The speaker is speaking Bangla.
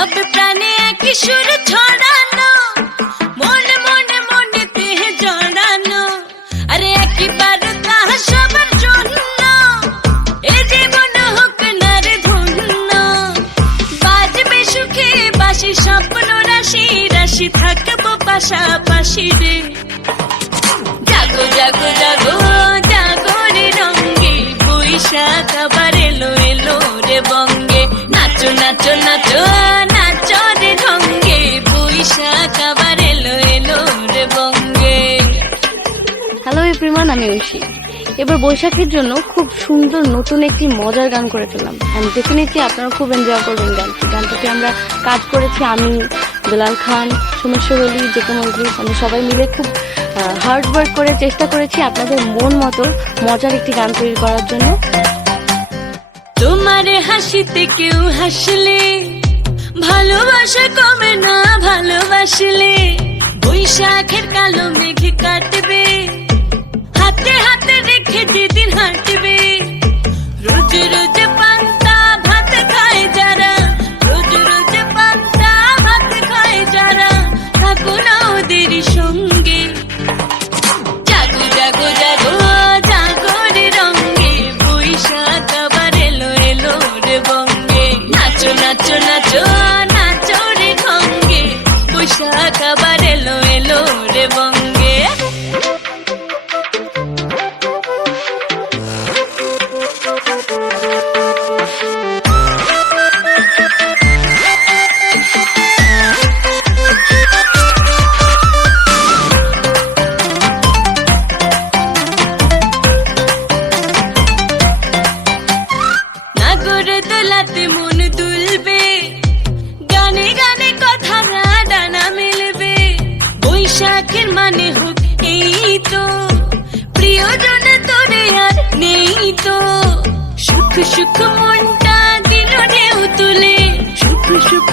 সব প্রাণে একই সুর ছড়ানো, মনে মনে মনেতে জড়ানো, আরে একবার তাহা সবার জন্য এ জীবন হোক না রে ধন্য। বাজবে সুখে বাসি স্বপ্ন রাশি রাশি, থাকবো পাশাপাশি রে। জাগো জাগো জাগো জাগো রে রঙ্গে, বৈশাখ আবার এলো এলো রে বঙ্গে। নাচো নাচো নাচো নাচো রে ঢঙ্গে, বৈশাখ আবার এলো এলো রে বঙ্গে। হ্যালো এভরিওয়ান, আমি ঐশী। এবার বৈশাখের জন্য খুব সুন্দর নতুন একটি মজার গান করে ফেললাম। অ্যান্ড ডেফিনেটলি আপনারা খুব এনজয় করবেন গানটাতে আমরা কাজ করেছি আমি, বেলাল খান, সোমেশ্বর অলি, জেকে মজলিস। আমরা সবাই মিলে খুব হার্ড ওয়ার্ক করে চেষ্টা করেছি আপনাদের মন মতো মজার একটি গান তৈরি করার জন্য। তোমার হাসিতে কেউ হাসলে ভালোবাসা কমে না, ভালোবাসলে বৈশাখের কালো মেঘে কাটবে, হাতে হাতে রেখে যেদিন হাঁটবে। রোজ রোজ পান্তা ভাত খায় যারা, রোজ রোজ পান্তা ভাত খায় যারা, থাকো না ওদের সঙ্গে। জাগো জাগো জাগো জাগো রে রঙ্গে, বৈশাখ আবার এলো এলো রে বঙ্গে। নাচো নাচো নাচো নাচো রে ঢঙ্গে, বৈশাখ আবার এলো এলো রে বঙ্গে। নাগরদোলাতে মন দুলবে, গানে গানে কথারা ডানা মেলবে। বৈশাখের মানে হোক এই তো, প্রিয়জন তোরে আর নেই তো। সুখ সুখ মনটা দিল ঢেউ তুলে, সুখ সুখ